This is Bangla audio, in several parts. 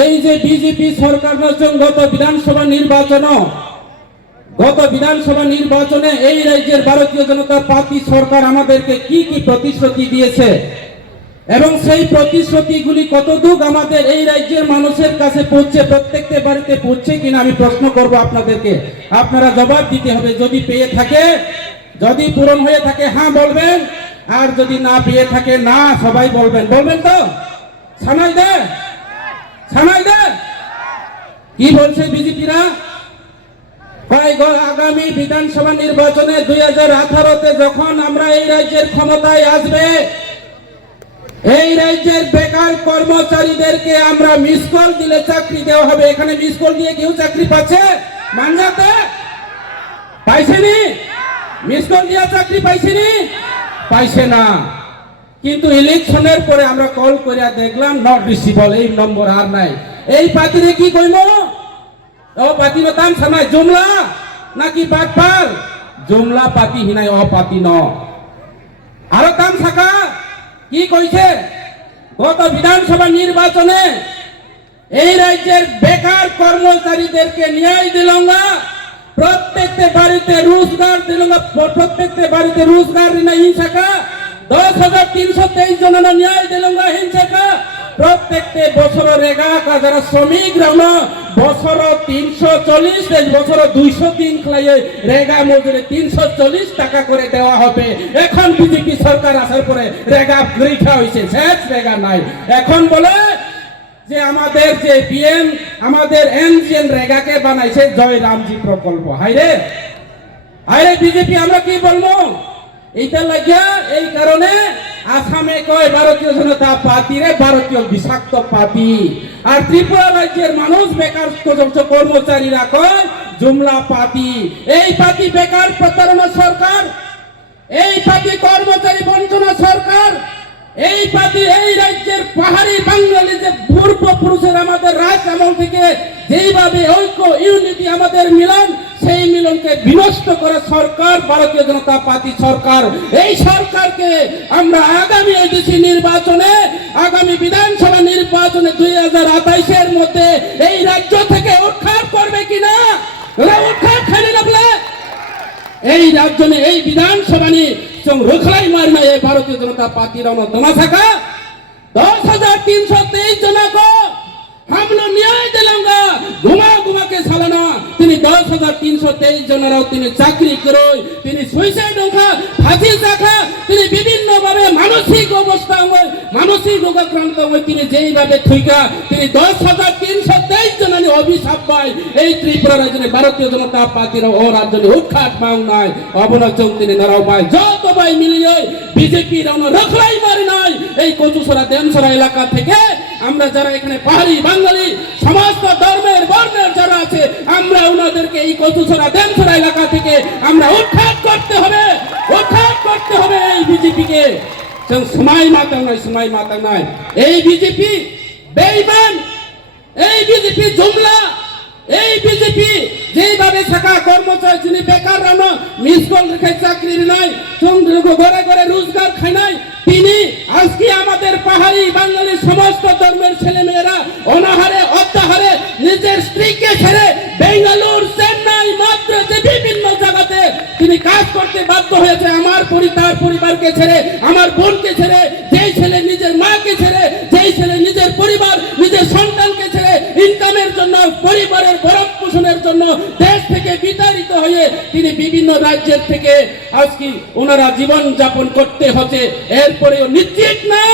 এই যে বিজেপি সরকার গত বিধানসভা নির্বাচনে এই রাজ্যের ভারতীয় জনতা পার্টি সরকার আমাদেরকে কি কি প্রতিশ্রুতি দিয়েছে এবং সেই প্রতিশ্রুতিগুলি কতদূর আমাদের এই রাজ্যের মানুষের কাছে পৌঁছে, প্রত্যেকটা বাড়িতে পৌঁছে কিনা আমি প্রশ্ন করব আপনাদেরকে। আপনারা জবাব দিতে হবে। যদি পেয়ে থাকে, যদি পূরণ হয়ে থাকে হ্যাঁ বলবেন, আর যদি না পেয়ে থাকে না সবাই বলবেন। বলবেন তো? সানাই দে, সানাই দে। কি বলছে বিজেপিরা? আগামী বিধানসভা নির্বাচনে 2018-তে যখন আমরা এই রাজ্যের ক্ষমতায় আসবে, এই রাজ্যের বেকার কর্মচারীদেরকে আমরা মিস কল দিলে চাকরি দেওয়া হবে। এখানে মিস কল দিয়ে কেউ চাকরি পাচ্ছে? মানজাতে পাইছেনি? মিস কল দিয়ে চাকরি পাইছেনি? পাইছে না। কিন্তু ইলেকশনের পরে আমরা কল করে দেখলাম নট রিসিভেবল, এই নম্বর আর নাই। এই পাতিরে কি কইল? ও পাতি তাম সানাই জুমলা নাকি বাটপার? জুমলা পাতি হিনাই অপাতি ন। আরো তাম থাকা কি কইছে? গত বিধানসভা নির্বাচনে এই রাজ্যের বেকার কর্মচারীদেরকে ন্যায় দিলঙ্গা, প্রত্যেকটা বাড়িতে রোজগার দিলঙ্গা, প্রত্যেকটা বাড়িতে রোজগার না হিংসাকা 10,323 জন ন্যায় দিলঙ্গা হিংসাকা। প্রত্যেকটা বছর রেগা যারা শ্রমিক রামা বছর 340 বছর 203 খাইয়ে রেগা মজুরি 340 টাকা করে দেওয়া হবে। এখন বিজেপি সরকার আসার পরে রেগা পরীক্ষা হয়েছে, শেষ রেগা নাই। এখন বলে যে আমাদের যে পিএম আমাদের এনজিএন রেগাকে বানাইছে জয় রামজি প্রকল্প। হাইরে হাইরে বিজেপি আমরা কি বলবো? এইটা লাগিয়া এই কারণে আসামে কয় ভারতীয় জনতা পার্টি রে ভারতীয় বিষাক্ত পার্টি, আর ত্রিপুরা রাজ্যের মানুষ বেকার কর্মচারীরা কয় জুমলা পার্টি। এই পার্টি বেকার প্রতারণা সরকার, এই পার্টি কর্মচারী বঞ্চনা সরকার, এই পার্টি এই রাজ্যের পাহাড়ি বাঙালি যে পূর্বপুরুষের আমাদের রাজ আমল থেকে যেইভাবে ঐক্য ইউনিটি আমাদের মিলন, সেই মিলনকে বিনষ্ট করা সরকার ভারতীয় জনতা পার্টি সরকার। এই সরকারকে আমরা আগামী এডিসি নির্বাচনে, আগামী বিধানসভা নির্বাচনে 2028-এর মধ্যে এই রাজ্য থেকে উৎখাত করবে কিনা? উৎখাত খালি লাগলে এই রাজ্য এই বিধানসভা নিয়ে রুখলাই মারনা এই ভারতীয় জনতা পার্টির দমা থাকা 10,323 जना को हम लोग न्याय दिलांगा। घुमा घुमा के सालाना তিনি 10,323 জনেরাও তিনি চাকরি করে, তিনি সুইসাইড হোকা, ফাঁসি রাখা, তিনি বিভিন্ন ভাবে মানসিক অবস্থা হয়, মানসিক রোগাক্রান্ত হয়, তিনি যেইভাবে থুইকা তিনি 10,323 জনানি অভিশাপ পায়। এই ত্রিপুরা রাজ্যে ভারতীয় জনতা পার্টির ও রাজ্যে উৎখাত পাও নাই, অবনচন তিনি নারাও পায়। যত ভাই মিলিয়ে বিজেপি রাউন রখলাই মারি নাই। এই কচুসরা দেমসরা এলাকা থেকে আমরা যারা এখানে পাহাড়ি বাঙালি সমস্ত ধর্মের বর্ণের যারা আছে, আমরা ওনাদেরকে এই কচুসরা দেমসরা এলাকা থেকে আমরা উৎখাত করতে হবে, উৎখাত করতে হবে এই বিজেপিকে। সময় মাতা নয়, সময় মাতা নয়। এই বিজেপি বেঈমান, এই বিজেপি জুমলা, এই বিজেপি যেভাবে থাকা কর্মচারী যিনি বেকার রানো মিস কল রেখে চাকরি নাই, ঘরে ঘরে রোজগার খায় নাই, তিনি আজকে আমাদের পাহাড়ি বাঙালি সমস্ত ধর্মের ছেলে মেয়েরা অনাহারে অত্যাহারে নিজের স্ত্রীকে ছেড়ে বেঙ্গালুর, চেন্নাই, মাদ্রাজে বিভিন্ন জায়গাতে তিনি কাজ করতে বাধ্য হয়েছে। আমার তার পরিবারকে ছেড়ে, আমার বোনকে ছেড়ে, যেই ছেলে নিজের মাকে ছেড়ে, যেই ছেলে নিজের পরিবার নিজের সন্তানকে ছেড়ে ইনকামের জন্য, পরিবারের ভরণ পোষণের জন্য দেশ থেকে বিতাড়িত হয়ে তিনি বিভিন্ন রাজ্যের থেকে আজকে ওনারা জীবন যাপন করতে হচ্ছে। এরপরেও নিশ্চিত না,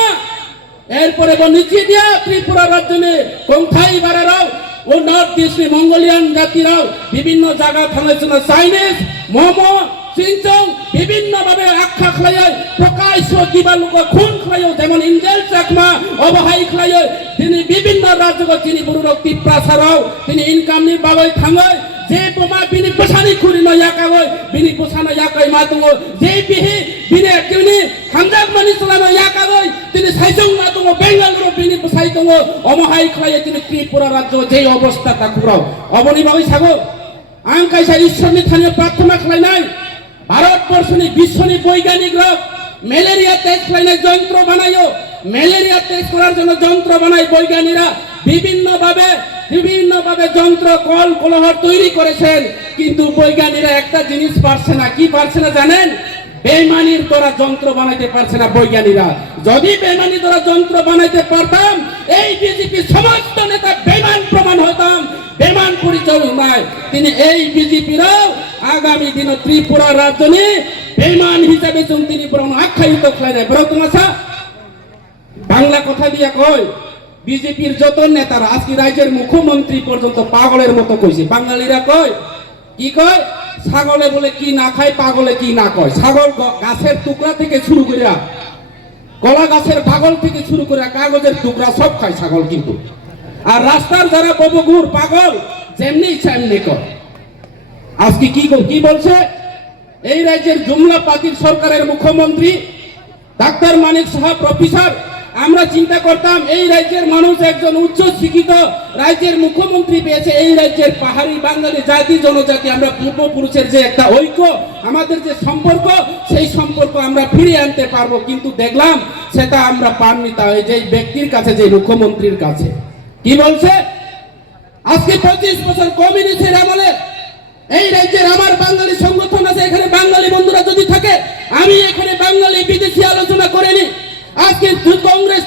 এরপরে নিশ্চিত দিয়া ত্রিপুরা রাজ্যে কোথায় বাড়ারাও ও নর্থ ইস্ট মঙ্গোলিয়ান জাতিরাও বিভিন্ন জায়গা থামেছিল চাইনিজ মোমো চিনচং বিভিন্ন ভাবে আখ্যা খাইয় প্রকাশ্য দিবালোক খুন খাইয়, যেমন ইঞ্জেল চাকমা অবহাই খাইয় তিনি বিভিন্ন রাজ্য চিনি বুড়ি প্রাসারাও তিনি ইনকাম নি বাগৈ থাঙয়। যে বোমা বিনি বসানি খুরি ন ইয়াকাগৈ বিনি বসানো ইয়াকাই মাতুঙ, যে বিহি বিনি কিনি হামজাক মানি সালানো ইয়াকাগৈ তিনি সাইজং মাতুঙ, বেঙ্গালুরু বিনি বসাইতঙ অমহাই খাইয়ে তিনি ত্রিপুরা রাজ্য যে অবস্থা তাকুরাও অবনি বাগৈ সাগো। আং কাইসা ঈশ্বরনি থানীয় প্রার্থনা খাইনাই ভারতবর্ষনি বিশ্বনি বৈজ্ঞানিকরা ম্যালেরিয়া টেস্ট খাইনাই যন্ত্র বানাইও, ম্যালেরিয়া টেস্ট করার জন্য যন্ত্র বানাই বৈজ্ঞানিকরা। বিভিন্নভাবে যন্ত্র কল কলহর তৈরি করেছেন, কিন্তু বৈজ্ঞানিকরা একটা জিনিস পারছে না। কি পারছে না জানেন? বেইমানির দ্বারা যন্ত্র বানাইতে পারছে না বৈজ্ঞানিকরা। যদি বেইমানির দ্বারা যন্ত্র বানাইতে পারতাম, এই বিজেপি সমস্ত নেতা বেইমান প্রমাণ হতাম। বেইমান পরিচয় নয় তিনি, এই বিজেপিরাও আগামী দিনে ত্রিপুরা রাজধানী বেইমান হিসাবে তিনি বরং আখ্যায়িত করে। বড় তোমাশা বাংলা কথা দিয়ে কয়, বিজেপির যত নেতারা আজকে রাজ্যের মুখ্যমন্ত্রী পর্যন্ত পাগলের মতো কইছে। বাঙালিরা কয় কি কয়, ছাগলে বলে কি না খায়, পাগলে কি না কয়। ছাগল গাছের টুকরা থেকে শুরু করে, কলা গাছের পাগল থেকে শুরু করে কাগজের টুকরা সব খায় ছাগল। কিন্তু আর রাস্তার যারা ববগুর পাগল যেমনি ইচ্ছা এমনি কর। আজকে কি বলছে এই রাজ্যের জুমলা পার্টির সরকারের মুখ্যমন্ত্রী ডাক্তার মানিক সাহা প্রফেসর। আমরা চিন্তা করতাম এই রাজ্যের মানুষ একজন উচ্চ শিক্ষিত রাজ্যের মুখ্যমন্ত্রী পেয়েছে। এই রাজ্যের পাহাড়ি বাঙালি জাতি জনজাতি আমরা পূর্বপুরুষের যে একটা ঐক্য, আমাদের যে সম্পর্ক, সেই সম্পর্ক আমরা ফিরিয়ে আনতে পারবো। কিন্তু দেখলাম সেটা আমরা পারনি। তাই যে ব্যক্তির কাছে, যে মুখ্যমন্ত্রীর কাছে কি বলছে, আজকে 25 বছর কমিউনিস্টের আমলে এই রাজ্যের আমার বাঙালি সংগঠন আছে। এখানে বাঙালি বন্ধুরা যদি থাকে, আমি এখানে বাঙালি বিদেশি আলোচনা করিনি। আজকে কংগ্রেস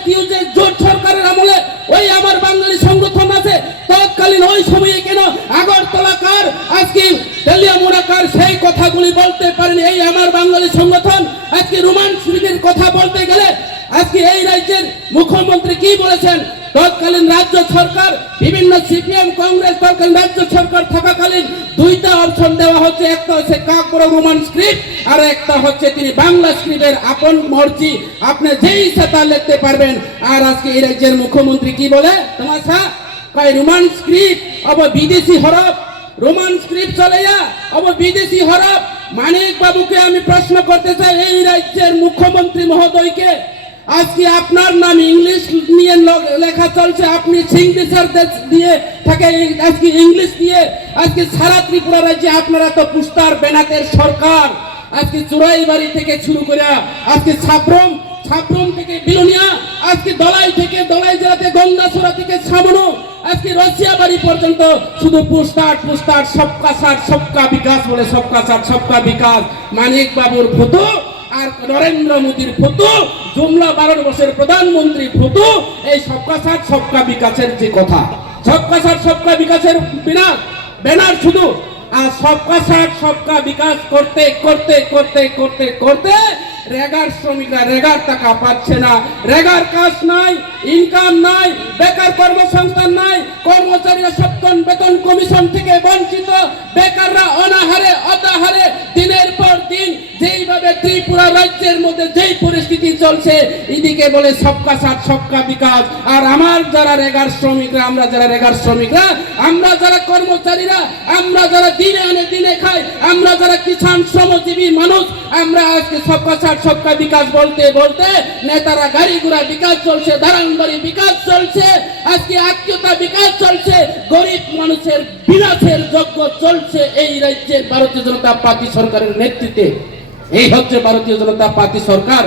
জোট সরকারের আমলে ওই আমার বাঙালি সংগঠন আছে। তৎকালীন ওই সময়ে কেন আগরতলাকার, আজকে তেলিয়ামুড়াকার সেই কথাগুলি বলতে পারেনি এই আমার বাঙালি সংগঠন? আজকে রোমান শরীফের কথা বলতে গেলে আজকে এই রাজ্যের মুখ্যমন্ত্রী কি বলেছেন? তৎকালীন রাজ্য সরকার, বিভিন্ন সিপিএম কংগ্রেস তৎকালীন রাজ্য সরকার থাকাকালীন দুইটা অপশন দেওয়া হচ্ছে। একটা হচ্ছে কাকবড় রোমান স্ক্রিপ্ট, আর একটা হচ্ছে তিনি বাংলা স্ক্রিপ্টের আপন মর্জি, আপনি যেই সেটা লিখতে পারবেন। আর আজকে এই রাজ্যের মুখ্যমন্ত্রী কি বলে, তোমার কয় রোমান স্ক্রিপ্ট অব বিদেশি হরফ, রোমান স্ক্রিপ্ট চলে যা অব বিদেশি হরফ। মানিক বাবুকে আমি প্রশ্ন করতে চাই, এই রাজ্যের মুখ্যমন্ত্রী মহোদয়কে, আজকে আপনার নাম ইংলিশ নিয়ে লেখা চলছে, আপনি সিগনেচার দিয়ে থাকে আজকে ইংলিশ দিয়ে। আজকে সারা ত্রিপুরা রাজ্যে আপনারা তো পুস্তার বেনাতের সরকার। আজকে চুরাইবাড়ি থেকে শুরু করে আজকে ছাব্রম থেকে বিলোনিয়া, আজকে দলাই জেলাতে গঙ্গাছড়া থেকে সামনো, আজকে রসিয়াবাড়ি পর্যন্ত শুধু পুস্তার সবকা সাথ সবকা বিকাশ বলে, সবকা সাথ সবকা বিকাশ। মানিক বাবুর ফটো আর নরেন্দ্র মোদীর ফটো, জুমলা 12 বছরের প্রধানমন্ত্রী ফটো, এই সবকা সাথ সবকা বিকাশের যে কথা, সবকা সাথ সবকা বিকাশের ব্যানার শুধু। আর সবকা সাথ সবকা বিকাশ করতে করতে করতে করতে করতে রেগার শ্রমিকরা রেগার টাকা পাচ্ছে না, রেগার কাজ নাই, ইনকাম নাই, বেকার কর্মসংস্থান নাই, কর্মচারীরা সপ্তম বেতন কমিশন থেকে বঞ্চিত, বেকাররা অনাহারে অতাহারে দিনের পর দিন যেইভাবে ত্রিপুরা রাজ্যের মধ্যে যেই পরিস্থিতি চলছে, এদিকে বলে সবকা সাথ সবকা বিকাশ। আর আমার যারা রেগার শ্রমিকরা, আমরা যারা রেগার শ্রমিকরা, আমরা যারা কর্মচারীরা, আমরা যারা দিনে আনে দিনে খাই, আমরা যারা কিষাণ শ্রমজীবী মানুষ, আমরা আজকে সবকা সাথ সবকা বিকাশ বলতে বলতে নেতারা গাড়ি ঘোড়া বিকাশ চলছে, দারাংবাড়ি বিকাশ চলছে, আজকে আত্মীয়তা বিকাশ চলছে, গরিব মানুষের বিনাশের যজ্ঞ চলছে এই রাজ্যের ভারতীয় জনতা পার্টি সরকারের নেতৃত্বে। এই হচ্ছে ভারতীয় জনতা পার্টি সরকার।